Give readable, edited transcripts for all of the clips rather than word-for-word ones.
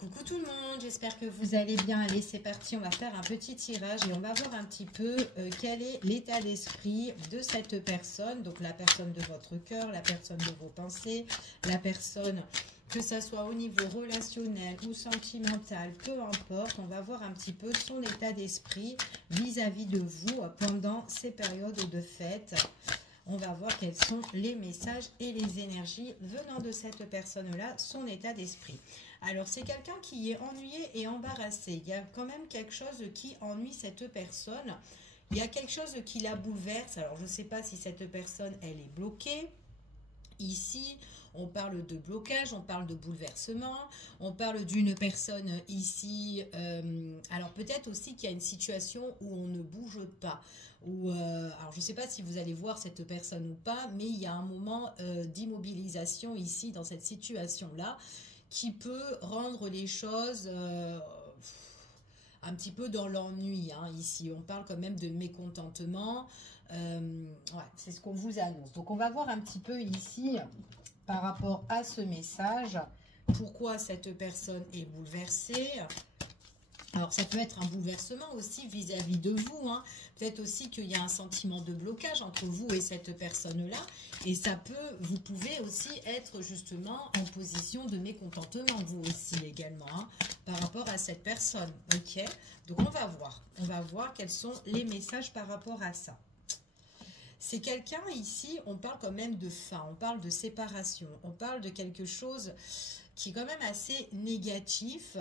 Coucou tout le monde, j'espère que vous allez bien. Allez, c'est parti, on va faire un petit tirage et on va voir un petit peu quel est l'état d'esprit de cette personne. Donc la personne de votre cœur, la personne de vos pensées, la personne, que ça soit au niveau relationnel ou sentimental, peu importe. On va voir un petit peu son état d'esprit vis-à-vis de vous pendant ces périodes de fête. On va voir quels sont les messages et les énergies venant de cette personne-là, son état d'esprit. Alors, c'est quelqu'un qui est ennuyé et embarrassé. Il y a quand même quelque chose qui ennuie cette personne. Il y a quelque chose qui la bouleverse. Alors, je ne sais pas si cette personne, elle est bloquée. Ici, on parle de blocage, on parle de bouleversement, on parle d'une personne ici. Alors peut-être aussi qu'il y a une situation où on ne bouge pas. Alors je ne sais pas si vous allez voir cette personne ou pas, mais il y a un moment d'immobilisation ici dans cette situation-là qui peut rendre les choses un petit peu dans l'ennui. Ici, on parle quand même de mécontentement. Ouais, c'est ce qu'on vous annonce. Donc, on va voir un petit peu ici, par rapport à ce message, pourquoi cette personne est bouleversée. Alors, ça peut être un bouleversement aussi vis-à-vis de vous. Peut-être aussi qu'il y a un sentiment de blocage entre vous et cette personne-là. Et ça peut, vous pouvez aussi être justement en position de mécontentement, vous aussi également, par rapport à cette personne. Ok? Donc, on va voir. On va voir quels sont les messages par rapport à ça. C'est quelqu'un ici, on parle quand même de fin, on parle de séparation, on parle de quelque chose qui est quand même assez négatif,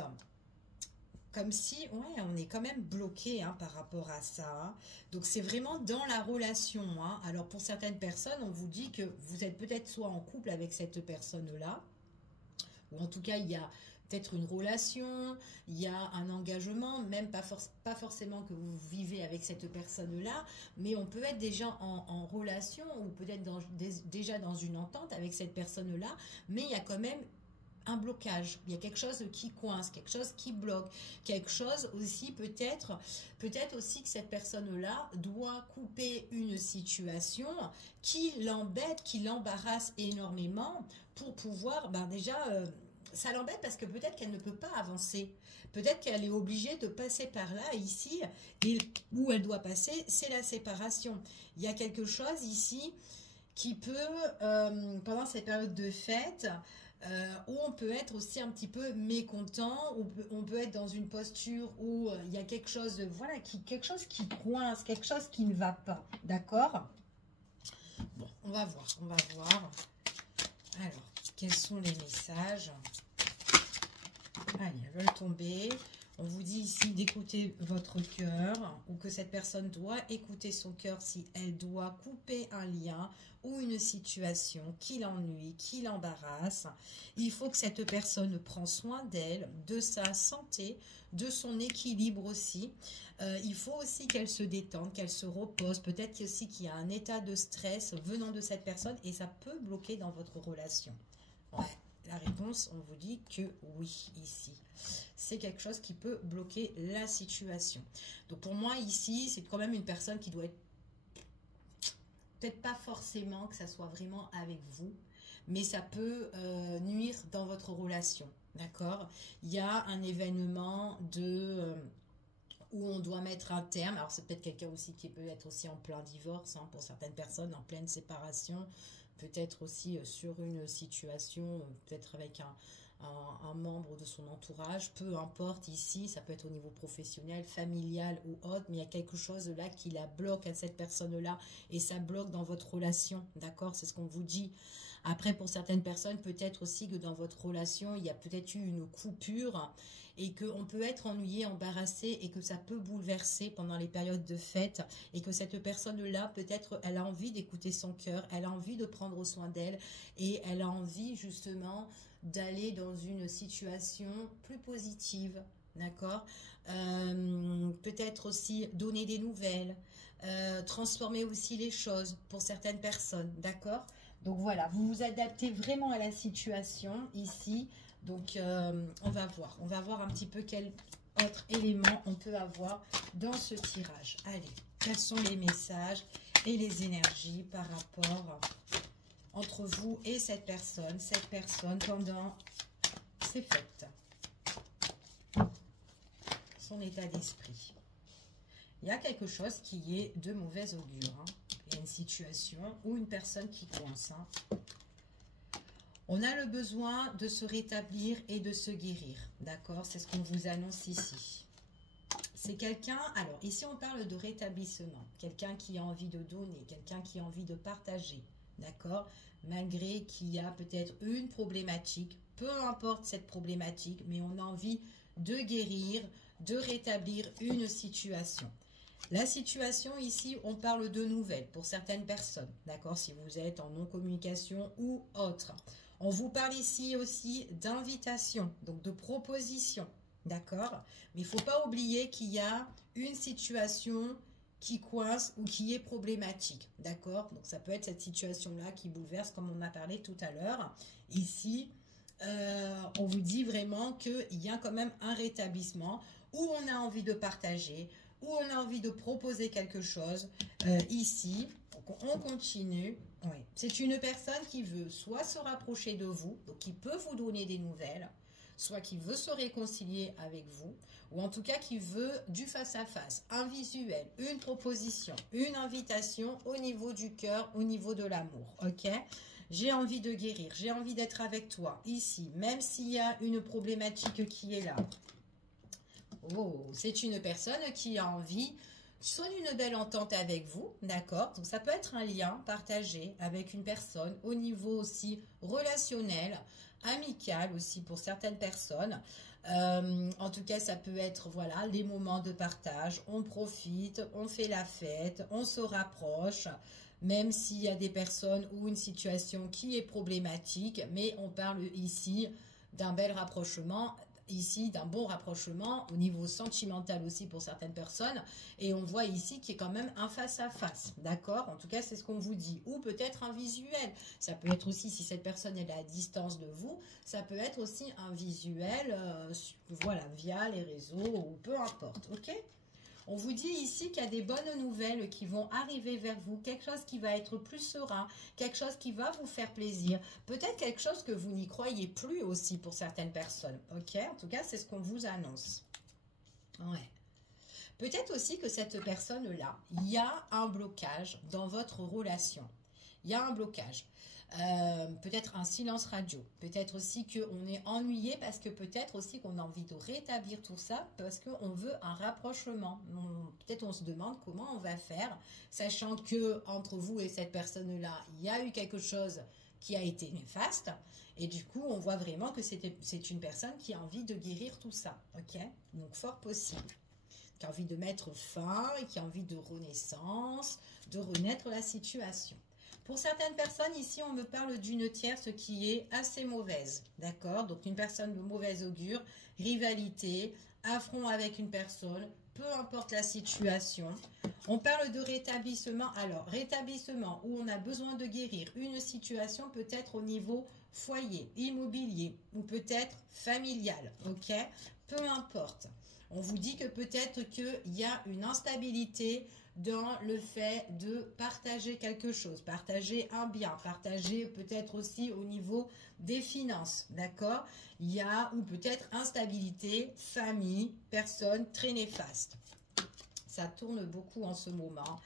comme si, ouais, on est quand même bloqué par rapport à ça. Donc, c'est vraiment dans la relation. Alors, pour certaines personnes, on vous dit que vous êtes peut-être soit en couple avec cette personne-là, ou en tout cas, il y a peut-être une relation, il y a un engagement, même pas forcément que vous vivez avec cette personne-là, mais on peut être déjà en relation ou peut-être déjà dans une entente avec cette personne-là, mais il y a quand même un blocage, il y a quelque chose qui coince, quelque chose qui bloque, quelque chose aussi peut-être aussi que cette personne-là doit couper une situation qui l'embête, qui l'embarrasse énormément pour pouvoir, déjà, ça l'embête parce que peut-être qu'elle ne peut pas avancer, peut-être qu'elle est obligée de passer par là, ici, et où elle doit passer, c'est la séparation. Il y a quelque chose ici qui peut, pendant cette période de fête, où on peut être aussi un petit peu mécontent, on peut être dans une posture où il y a quelque chose, voilà, quelque chose qui coince, quelque chose qui ne va pas, d'accord? Bon, on va voir, Alors, quels sont les messages? Allez, elles veulent tomber. On vous dit ici d'écouter votre cœur, ou que cette personne doit écouter son cœur si elle doit couper un lien ou une situation qui l'ennuie, qui l'embarrasse. Il faut que cette personne prenne soin d'elle, de sa santé, de son équilibre aussi. Il faut aussi qu'elle se détende, qu'elle se repose. Peut-être aussi qu'il y a un état de stress venant de cette personne et ça peut bloquer dans votre relation. Ouais. La réponse, on vous dit que oui, ici. C'est quelque chose qui peut bloquer la situation. Donc, pour moi, ici, c'est quand même une personne qui doit être... Peut-être pas forcément que ça soit vraiment avec vous, mais ça peut nuire dans votre relation. D'accord? Il y a un événement où on doit mettre un terme. Alors, c'est peut-être quelqu'un aussi qui peut être aussi en plein divorce, pour certaines personnes, en pleine séparation. Peut-être aussi sur une situation, peut-être avec un membre de son entourage, peu importe ici, ça peut être au niveau professionnel, familial ou autre, mais il y a quelque chose là qui la bloque à cette personne-là et ça bloque dans votre relation, d'accord? C'est ce qu'on vous dit. Après, pour certaines personnes, peut-être aussi que dans votre relation, il y a peut-être eu une coupure et qu'on peut être ennuyé, embarrassé et que ça peut bouleverser pendant les périodes de fête et que cette personne-là, peut-être, elle a envie d'écouter son cœur, elle a envie de prendre soin d'elle et elle a envie justement d'aller dans une situation plus positive, d'accord? Peut-être aussi donner des nouvelles, transformer aussi les choses pour certaines personnes, d'accord? Donc voilà, vous vous adaptez vraiment à la situation ici. Donc on va voir un petit peu quel autre élément on peut avoir dans ce tirage. Allez, quels sont les messages et les énergies par rapport entre vous et cette personne pendant ces fêtes? son état d'esprit. Il y a quelque chose qui est de mauvais augure. Hein. Il y a une situation ou une personne qui coince. Hein. On a le besoin de se rétablir et de se guérir. D'accord? C'est ce qu'on vous annonce ici. C'est quelqu'un, alors ici on parle de rétablissement. Quelqu'un qui a envie de donner, quelqu'un qui a envie de partager. D'accord? Malgré qu'il y a peut-être une problématique, peu importe cette problématique, mais on a envie de guérir, de rétablir une situation. La situation ici, on parle de nouvelles pour certaines personnes, d'accord, si vous êtes en non-communication ou autre. On vous parle ici aussi d'invitation, donc de proposition, d'accord. Mais il ne faut pas oublier qu'il y a une situation qui coince ou qui est problématique, d'accord. Donc ça peut être cette situation-là qui bouleverse, comme on a parlé tout à l'heure. Ici, on vous dit vraiment qu'il y a quand même un rétablissement où on a envie de partager, où on a envie de proposer quelque chose. Ici, on continue. Oui. C'est une personne qui veut soit se rapprocher de vous, donc qui peut vous donner des nouvelles, soit qui veut se réconcilier avec vous, ou en tout cas qui veut du face-à-face, un visuel, une proposition, une invitation au niveau du cœur, au niveau de l'amour. Ok ? J'ai envie de guérir, j'ai envie d'être avec toi, ici, même s'il y a une problématique qui est là. Oh, c'est une personne qui a envie soit d'une belle entente avec vous, d'accord? Donc ça peut être un lien partagé avec une personne au niveau aussi relationnel, amical aussi pour certaines personnes. En tout cas, ça peut être voilà les moments de partage, on profite, on fait la fête, on se rapproche, même s'il y a des personnes ou une situation qui est problématique, mais on parle ici d'un bel rapprochement, ici d'un bon rapprochement au niveau sentimental aussi pour certaines personnes, et on voit ici qu'il y a quand même un face-à-face, d'accord? En tout cas, c'est ce qu'on vous dit, ou peut-être un visuel, ça peut être aussi, si cette personne est à distance de vous, ça peut être aussi un visuel, voilà, via les réseaux, ou peu importe, ok? On vous dit ici qu'il y a des bonnes nouvelles qui vont arriver vers vous, quelque chose qui va être plus serein, quelque chose qui va vous faire plaisir, peut-être quelque chose que vous n'y croyez plus aussi pour certaines personnes, ok? En tout cas, c'est ce qu'on vous annonce. Ouais. Peut-être aussi que cette personne-là, il y a un blocage dans votre relation. Il y a un blocage. Peut-être un silence radio, peut-être aussi qu'on est ennuyé parce que peut-être aussi qu'on a envie de rétablir tout ça parce qu'on veut un rapprochement. Peut-être on se demande comment on va faire, sachant que entre vous et cette personne-là, il y a eu quelque chose qui a été néfaste et du coup on voit vraiment que c'est une personne qui a envie de guérir tout ça, ok? Donc fort possible, qui a envie de mettre fin et qui a envie de renaissance, de renaître la situation. Pour certaines personnes, ici, on me parle d'une tierce qui est assez mauvaise, d'accord? Donc, une personne de mauvaise augure, rivalité, affront avec une personne, peu importe la situation. On parle de rétablissement. Alors, rétablissement où on a besoin de guérir une situation peut-être au niveau foyer, immobilier ou peut-être familial, ok? Peu importe. On vous dit que peut-être qu'il y a une instabilité dans le fait de partager quelque chose, partager un bien, partager peut-être aussi au niveau des finances, d'accord? Il y a, ou peut-être instabilité, famille, personne très néfaste. Ça tourne beaucoup en ce moment.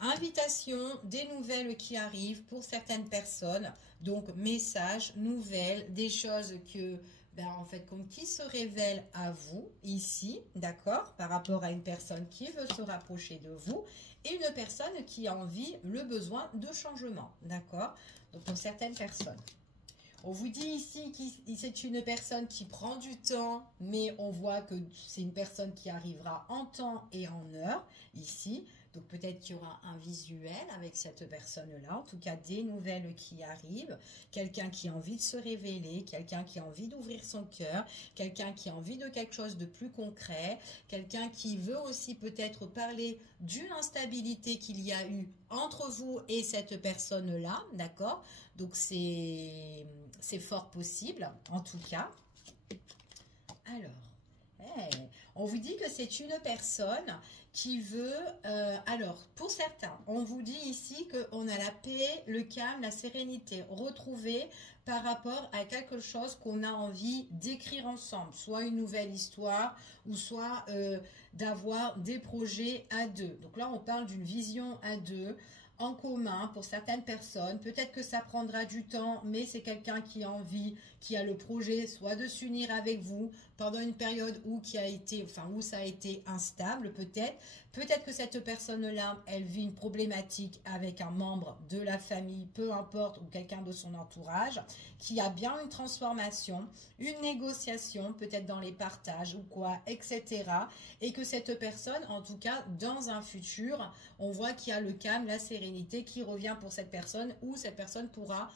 Invitation, des nouvelles qui arrivent pour certaines personnes, donc messages, nouvelles, des choses que... en fait, comme qui se révèle à vous ici, d'accord, par rapport à une personne qui veut se rapprocher de vous et une personne qui a envie, le besoin de changement, d'accord. Donc pour certaines personnes, on vous dit ici que c'est une personne qui prend du temps, mais on voit que c'est une personne qui arrivera en temps et en heure ici. Donc peut-être qu'il y aura un visuel avec cette personne-là, en tout cas des nouvelles qui arrivent, quelqu'un qui a envie de se révéler, quelqu'un qui a envie d'ouvrir son cœur, quelqu'un qui a envie de quelque chose de plus concret, quelqu'un qui veut aussi peut-être parler d'une instabilité qu'il y a eu entre vous et cette personne-là, d'accord? Donc c'est fort possible, en tout cas. Alors... On vous dit que c'est une personne qui veut, alors pour certains, on vous dit ici qu'on a la paix, le calme, la sérénité retrouvée par rapport à quelque chose qu'on a envie d'écrire ensemble, soit une nouvelle histoire ou soit d'avoir des projets à deux. Donc là, on parle d'une vision à deux, en commun pour certaines personnes. Peut-être que ça prendra du temps, mais c'est quelqu'un qui a envie, qui a le projet, soit de s'unir avec vous pendant une période où où ça a été instable, peut-être. Peut-être que cette personne-là, elle vit une problématique avec un membre de la famille, peu importe, ou quelqu'un de son entourage, qui a bien une transformation, une négociation, peut-être dans les partages ou quoi, etc. Et que cette personne, en tout cas, dans un futur, on voit qu'il y a le calme, la sérénité qui revient pour cette personne, où cette personne pourra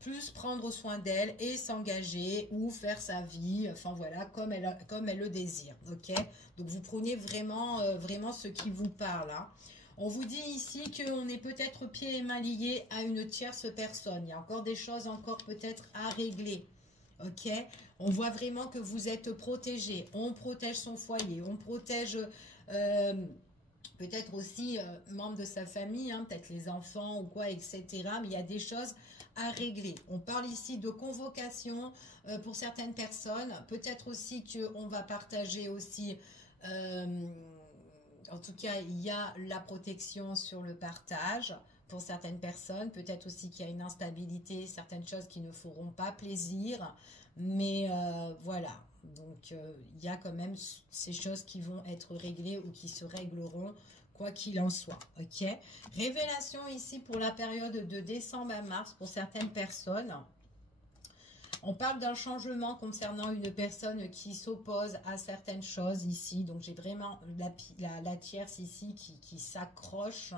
plus prendre soin d'elle et s'engager ou faire sa vie, enfin voilà, comme elle le désire, ok? Donc vous prenez vraiment, vraiment ce qui vous parle, hein. On vous dit ici qu'on est peut-être pieds et mains liés à une tierce personne. Il y a encore des choses encore peut-être à régler, ok? On voit vraiment que vous êtes protégé. On protège son foyer, on protège peut-être aussi membres de sa famille, hein, peut-être les enfants ou quoi, etc. Mais il y a des choses à régler. On parle ici de convocation pour certaines personnes. Peut-être aussi qu'on va partager aussi, en tout cas, il y a la protection sur le partage pour certaines personnes. Peut-être aussi qu'il y a une instabilité, certaines choses qui ne feront pas plaisir. Mais voilà, donc il y a quand même ces choses qui vont être réglées ou qui se régleront quoi qu'il en soit, ok? Révélation ici pour la période de décembre à mars pour certaines personnes. On parle d'un changement concernant une personne qui s'oppose à certaines choses ici. Donc j'ai vraiment la tierce ici qui s'accroche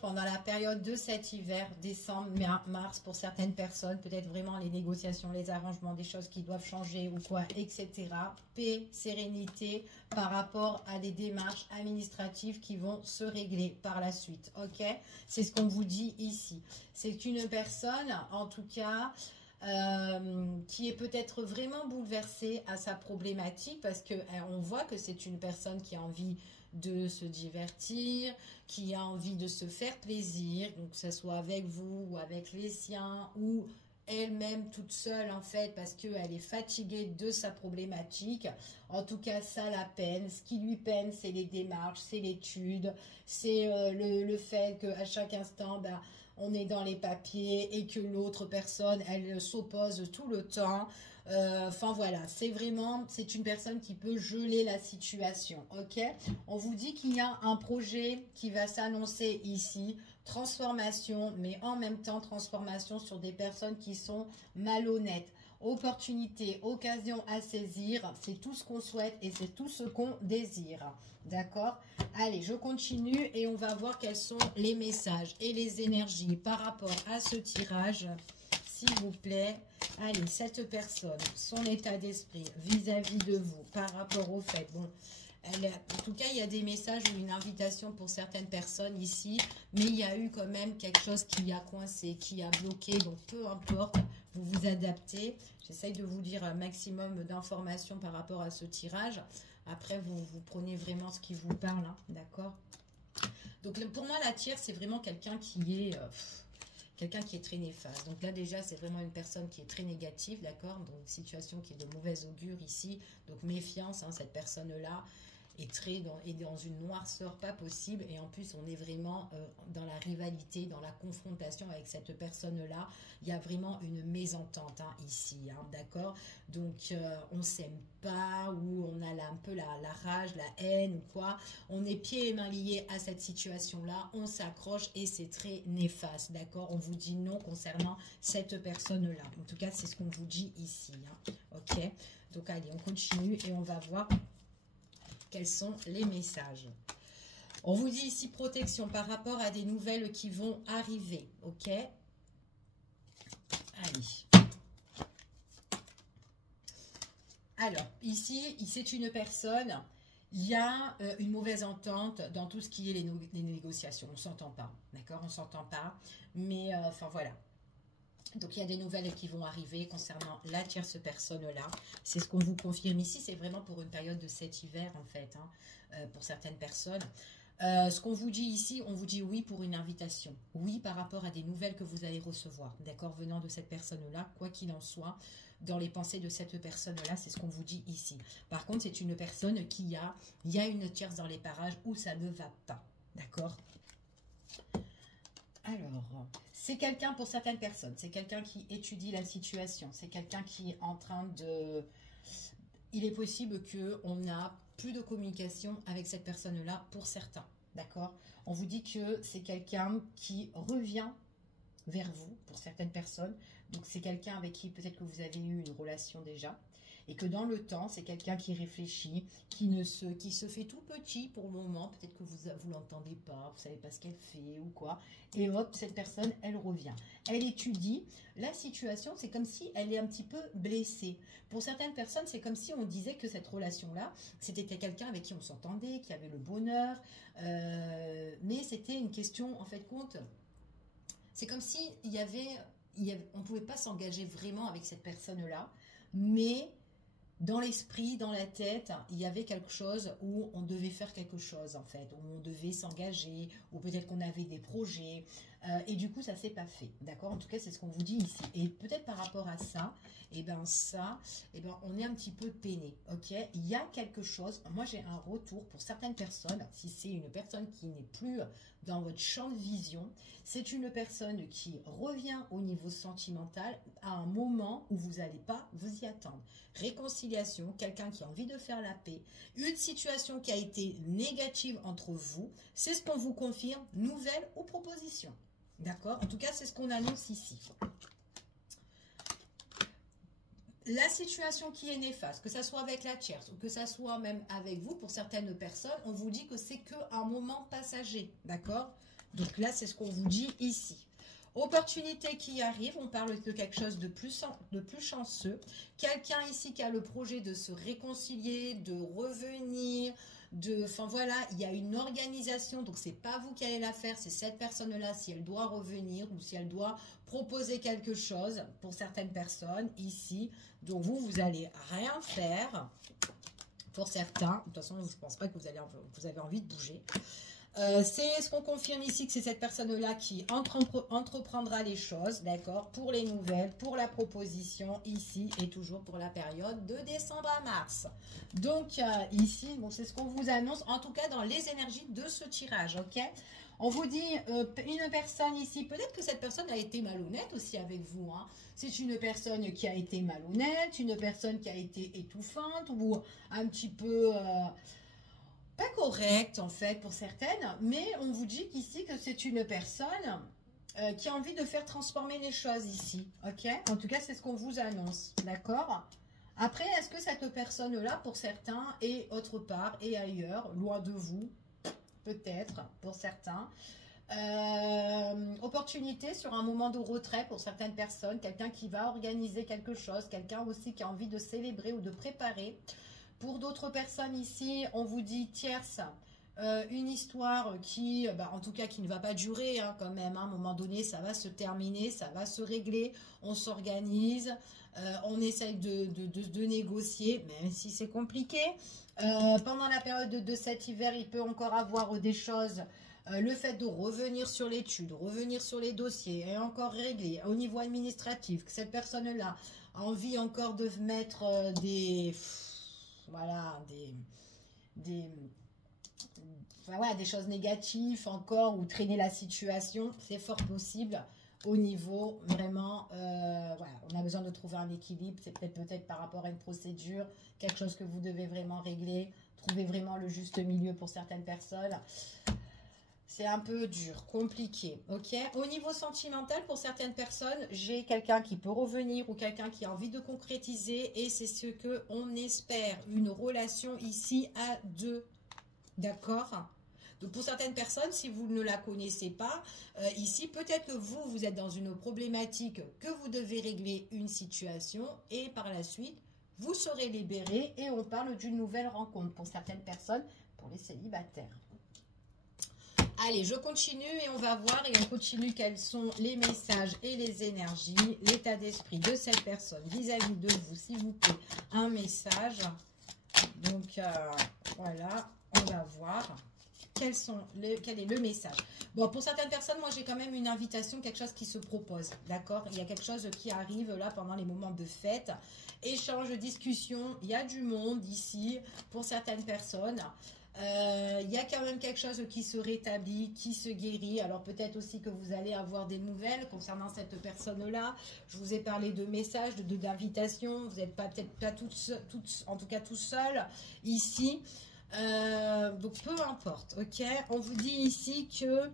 pendant la période de cet hiver, décembre, mars, pour certaines personnes, peut-être vraiment les négociations, les arrangements, des choses qui doivent changer ou quoi, etc. Paix, sérénité par rapport à des démarches administratives qui vont se régler par la suite, ok? C'est ce qu'on vous dit ici. C'est une personne, en tout cas, qui est peut-être vraiment bouleversée à sa problématique parce qu'on voit que c'est une personne qui a envie de se divertir, qui a envie de se faire plaisir, donc que ce soit avec vous ou avec les siens ou elle-même toute seule en fait parce qu'elle est fatiguée de sa problématique. En tout cas, ça la peine. Ce qui lui peine, c'est les démarches, c'est l'étude, c'est le fait qu'à chaque instant, on est dans les papiers et que l'autre personne, elle s'oppose tout le temps. Enfin voilà, c'est une personne qui peut geler la situation, ok? On vous dit qu'il y a un projet qui va s'annoncer ici, transformation, mais en même temps transformation sur des personnes qui sont malhonnêtes. Opportunité, occasion à saisir, c'est tout ce qu'on souhaite et c'est tout ce qu'on désire, d'accord? Allez, je continue et on va voir quels sont les messages et les énergies par rapport à ce tirage, s'il vous plaît. Allez, cette personne, son état d'esprit vis-à-vis de vous par rapport au fait, bon, en tout cas, il y a des messages ou une invitation pour certaines personnes ici, mais il y a eu quand même quelque chose qui a coincé, qui a bloqué, donc peu importe, vous vous adaptez. J'essaye de vous dire un maximum d'informations par rapport à ce tirage. Après, vous prenez vraiment ce qui vous parle, hein, d'accord? Donc, pour moi, la tierce, c'est vraiment quelqu'un qui est... quelqu'un qui est très néfaste. Donc là, déjà, c'est vraiment une personne qui est très négative, d'accord? Donc, situation qui est de mauvaise augure ici. Donc, méfiance, hein, cette personne-là est dans une noirceur pas possible. Et en plus, on est vraiment dans la rivalité, dans la confrontation avec cette personne-là. Il y a vraiment une mésentente hein, ici, hein, d'accord? Donc, on ne s'aime pas ou on a un peu la rage, la haine ou quoi. On est pieds et mains liés à cette situation-là. On s'accroche et c'est très néfaste, d'accord? On vous dit non concernant cette personne-là. En tout cas, c'est ce qu'on vous dit ici, hein, ok? Donc, allez, on continue et on va voir quels sont les messages. On vous dit ici protection par rapport à des nouvelles qui vont arriver, ok? Allez. Alors, ici, c'est une personne, il y a une mauvaise entente dans tout ce qui est les négociations. On ne s'entend pas, d'accord? On ne s'entend pas, mais enfin voilà. Donc, il y a des nouvelles qui vont arriver concernant la tierce personne-là. C'est ce qu'on vous confirme ici. C'est vraiment pour une période de cet hiver, en fait, hein, pour certaines personnes. Ce qu'on vous dit ici, on vous dit oui pour une invitation. Oui par rapport à des nouvelles que vous allez recevoir, d'accord, venant de cette personne-là, quoi qu'il en soit, dans les pensées de cette personne-là, c'est ce qu'on vous dit ici. Par contre, c'est une personne il y a une tierce dans les parages où ça ne va pas, d'accord. Alors, c'est quelqu'un pour certaines personnes, c'est quelqu'un qui étudie la situation, c'est quelqu'un qui est en train de... Il est possible qu'on n'a plus de communication avec cette personne-là pour certains, d'accord. On vous dit que c'est quelqu'un qui revient vers vous pour certaines personnes. Donc, c'est quelqu'un avec qui peut-être que vous avez eu une relation déjà. Et que dans le temps, c'est quelqu'un qui réfléchit, qui se fait tout petit pour le moment. Peut-être que vous l'entendez pas, vous savez pas ce qu'elle fait ou quoi. Et hop, cette personne, elle revient. Elle étudie la situation. C'est comme si elle est un petit peu blessée. Pour certaines personnes, c'est comme si on disait que cette relation-là, c'était quelqu'un avec qui on s'entendait, qui avait le bonheur. Mais c'était une question, en fait, compte. C'est comme si on ne pouvait pas s'engager vraiment avec cette personne-là, mais dans l'esprit, dans la tête, il y avait quelque chose où on devait faire quelque chose, en fait, où on devait s'engager, ou peut-être qu'on avait des projets, et du coup, ça ne s'est pas fait, d'accord. En tout cas, c'est ce qu'on vous dit ici. Et peut-être par rapport à ça, on est un petit peu peiné, ok. Il y a quelque chose, moi j'ai un retour pour certaines personnes, si c'est une personne qui n'est plus dans votre champ de vision, c'est une personne qui revient au niveau sentimental à un moment où vous n'allez pas vous y attendre. Réconciliation, quelqu'un qui a envie de faire la paix, une situation qui a été négative entre vous, c'est ce qu'on vous confirme, nouvelle ou proposition. D'accord? En tout cas, c'est ce qu'on annonce ici. La situation qui est néfaste, que ce soit avec la tierce ou que ce soit même avec vous, pour certaines personnes, on vous dit que c'est qu'un moment passager. D'accord? Donc là, c'est ce qu'on vous dit ici. Opportunité qui arrive, on parle de quelque chose de plus chanceux. Quelqu'un ici qui a le projet de se réconcilier, de revenir, enfin voilà, il y a une organisation, donc c'est pas vous qui allez la faire, c'est cette personne-là, si elle doit revenir ou si elle doit proposer quelque chose pour certaines personnes ici. Donc vous allez rien faire pour certains. De toute façon, je pense pas que vous avez envie de bouger. C'est ce qu'on confirme ici, que c'est cette personne-là qui entreprendra les choses, d'accord, pour les nouvelles, pour la proposition, ici, et toujours pour la période de décembre à mars. Donc, ici, bon, c'est ce qu'on vous annonce, en tout cas dans les énergies de ce tirage, ok. On vous dit, une personne ici, peut-être que cette personne a été malhonnête aussi avec vous, hein. C'est une personne qui a été malhonnête, une personne qui a été étouffante, ou un petit peu... pas correcte en fait pour certaines, mais on vous dit qu'ici que c'est une personne qui a envie de faire transformer les choses ici, ok. En tout cas, c'est ce qu'on vous annonce, d'accord. Après, est-ce que cette personne-là, pour certains, est autre part et ailleurs, loin de vous, peut-être, pour certains. Opportunité sur un moment de retrait pour certaines personnes, quelqu'un qui va organiser quelque chose, quelqu'un aussi qui a envie de célébrer ou de préparer. Pour d'autres personnes ici, on vous dit tierce, une histoire qui, en tout cas, qui ne va pas durer hein, quand même. Hein, à un moment donné, ça va se terminer, ça va se régler, on s'organise, on essaye de négocier, même si c'est compliqué. Pendant la période de cet hiver, il peut encore avoir des choses... le fait de revenir sur l'étude, revenir sur les dossiers et encore régler au niveau administratif, que cette personne-là a envie encore de mettre voilà, des choses négatives encore ou traîner la situation, c'est fort possible au niveau vraiment, voilà, on a besoin de trouver un équilibre, c'est peut-être par rapport à une procédure, quelque chose que vous devez vraiment régler, trouver vraiment le juste milieu pour certaines personnes. C'est un peu dur, compliqué, ok. Au niveau sentimental, pour certaines personnes, j'ai quelqu'un qui peut revenir ou quelqu'un qui a envie de concrétiser et c'est ce qu'on espère, une relation ici à deux, d'accord. Donc pour certaines personnes, si vous ne la connaissez pas, ici, peut-être que vous êtes dans une problématique que vous devez régler une situation et par la suite, vous serez libéré et on parle d'une nouvelle rencontre pour certaines personnes, pour les célibataires. Allez, je continue et on va voir et on continue quels sont les messages et les énergies, l'état d'esprit de cette personne vis-à-vis de vous, s'il vous plaît, un message. Donc, voilà, on va voir quel est le message. Bon, pour certaines personnes, moi, j'ai quand même une invitation, quelque chose qui se propose, d'accord? Il y a quelque chose qui arrive là pendant les moments de fête. Échange, discussion, il y a du monde ici pour certaines personnes. Il y a quand même quelque chose qui se rétablit, qui se guérit. Alors peut-être aussi que vous allez avoir des nouvelles concernant cette personne-là. Je vous ai parlé de messages, d'invitations. Vous n'êtes peut-être pas toutes, en tout cas tout seul ici. Donc peu importe, ok. On vous dit ici que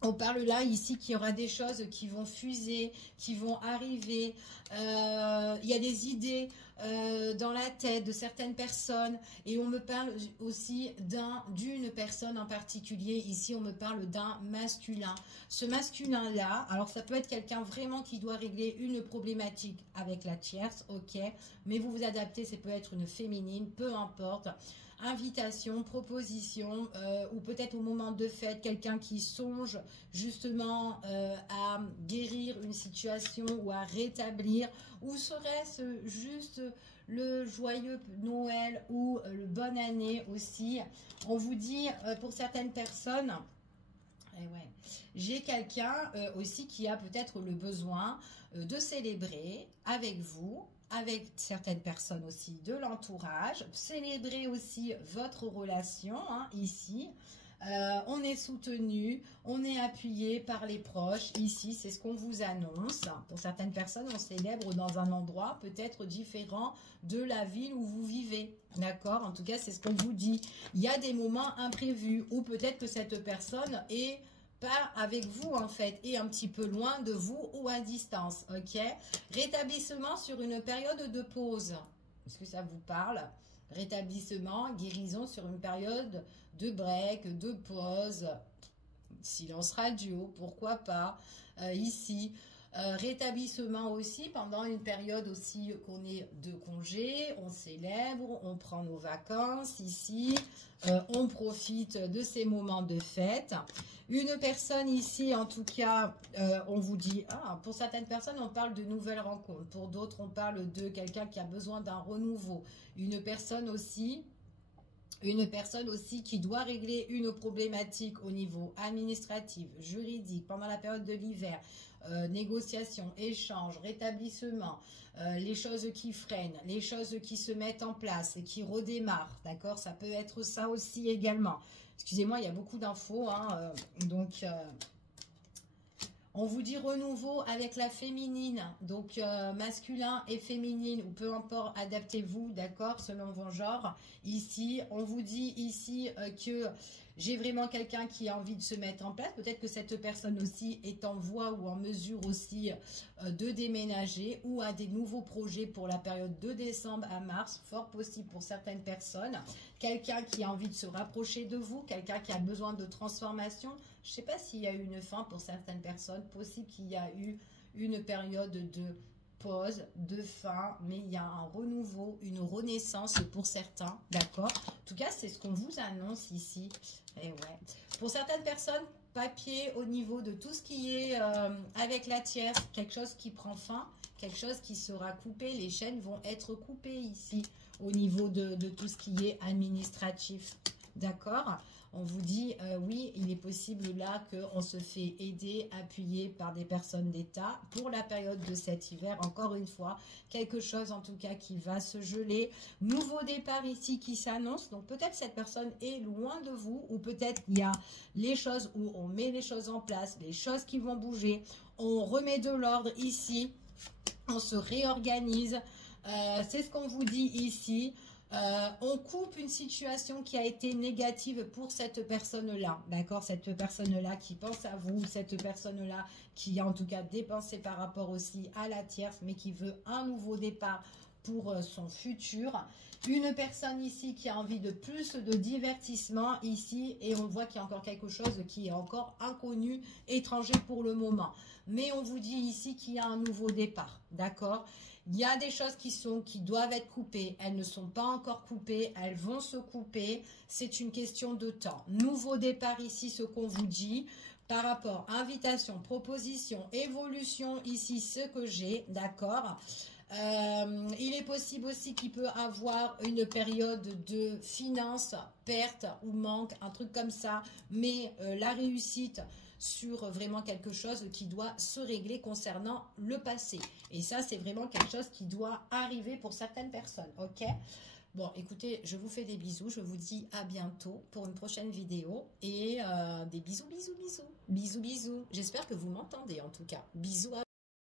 on parle là ici qu'il y aura des choses qui vont fuser, qui vont arriver. Il y a des idées dans la tête de certaines personnes et on me parle aussi d'une personne en particulier. Ici, on me parle d'un masculin. Ce masculin-là, alors ça peut être quelqu'un vraiment qui doit régler une problématique avec la tierce, ok. Mais vous vous adaptez, ça peut être une féminine, peu importe. Invitation, proposition, ou peut-être au moment de fête, quelqu'un qui songe justement à guérir une situation ou à rétablir, ou serait-ce juste le joyeux Noël ou le bonne année aussi. On vous dit pour certaines personnes, ouais, j'ai quelqu'un aussi qui a peut-être le besoin de célébrer avec vous, avec certaines personnes aussi de l'entourage, célébrer aussi votre relation, hein, ici. On est soutenu, on est appuyé par les proches, ici, c'est ce qu'on vous annonce. Pour certaines personnes, on célèbre dans un endroit peut-être différent de la ville où vous vivez, d'accord? En tout cas, c'est ce qu'on vous dit. Il y a des moments imprévus où peut-être que cette personne est pas avec vous en fait, et un petit peu loin de vous ou à distance, ok? Rétablissement sur une période de pause. Est-ce que ça vous parle? Rétablissement, guérison sur une période de break, de pause. Silence radio, pourquoi pas, ici. Rétablissement aussi pendant une période aussi qu'on est de congé, on célèbre, on prend nos vacances ici, on profite de ces moments de fête. Une personne ici, en tout cas, on vous dit, pour certaines personnes, on parle de nouvelles rencontres. Pour d'autres, on parle de quelqu'un qui a besoin d'un renouveau. Une personne aussi qui doit régler une problématique au niveau administratif, juridique, pendant la période de l'hiver, négociation, échange, rétablissement, les choses qui freinent, les choses qui se mettent en place et qui redémarrent, d'accord? Ça peut être ça aussi également. Excusez-moi, il y a beaucoup d'infos, hein, donc... on vous dit renouveau avec la féminine, donc masculin et féminine, ou peu importe, adaptez-vous, d'accord, selon vos genres. Ici, on vous dit ici que j'ai vraiment quelqu'un qui a envie de se mettre en place. Peut-être que cette personne aussi est en voie ou en mesure aussi de déménager ou a des nouveaux projets pour la période de décembre à mars, fort possible pour certaines personnes. Quelqu'un qui a envie de se rapprocher de vous, quelqu'un qui a besoin de transformation. Je ne sais pas s'il y a eu une fin pour certaines personnes, possible qu'il y a eu une période de pause, de fin, mais il y a un renouveau, une renaissance pour certains, d'accord? En tout cas, c'est ce qu'on vous annonce ici. Et ouais. Pour certaines personnes, papier au niveau de tout ce qui est avec la tierce, quelque chose qui prend fin, quelque chose qui sera coupé, les chaînes vont être coupées ici au niveau de tout ce qui est administratif, d'accord? On vous dit, oui, il est possible là qu'on se fait aider, appuyer par des personnes d'État pour la période de cet hiver. Encore une fois, quelque chose en tout cas qui va se geler. Nouveau départ ici qui s'annonce. Donc peut-être cette personne est loin de vous ou peut-être il y a les choses où on met les choses en place, les choses qui vont bouger. On remet de l'ordre ici, on se réorganise. C'est ce qu'on vous dit ici. On coupe une situation qui a été négative pour cette personne-là, d'accord? Cette personne-là qui pense à vous, cette personne-là qui a en tout cas dépensé par rapport aussi à la tierce, mais qui veut un nouveau départ pour son futur. Une personne ici qui a envie de plus de divertissement ici, et on voit qu'il y a encore quelque chose qui est encore inconnu, étranger pour le moment. Mais on vous dit ici qu'il y a un nouveau départ, d'accord? Il y a des choses qui doivent être coupées. Elles ne sont pas encore coupées. Elles vont se couper. C'est une question de temps. Nouveau départ ici, ce qu'on vous dit. Par rapport à invitation, proposition, évolution, ici, ce que j'ai, d'accord. Il est possible aussi qu'il peut avoir une période de finance, perte ou manque, un truc comme ça. Mais la réussite sur vraiment quelque chose qui doit se régler concernant le passé. Et ça, c'est vraiment quelque chose qui doit arriver pour certaines personnes, ok? Bon, écoutez, je vous fais des bisous. Je vous dis à bientôt pour une prochaine vidéo. Et des bisous, bisous, bisous. Bisous, bisous. J'espère que vous m'entendez en tout cas. Bisous à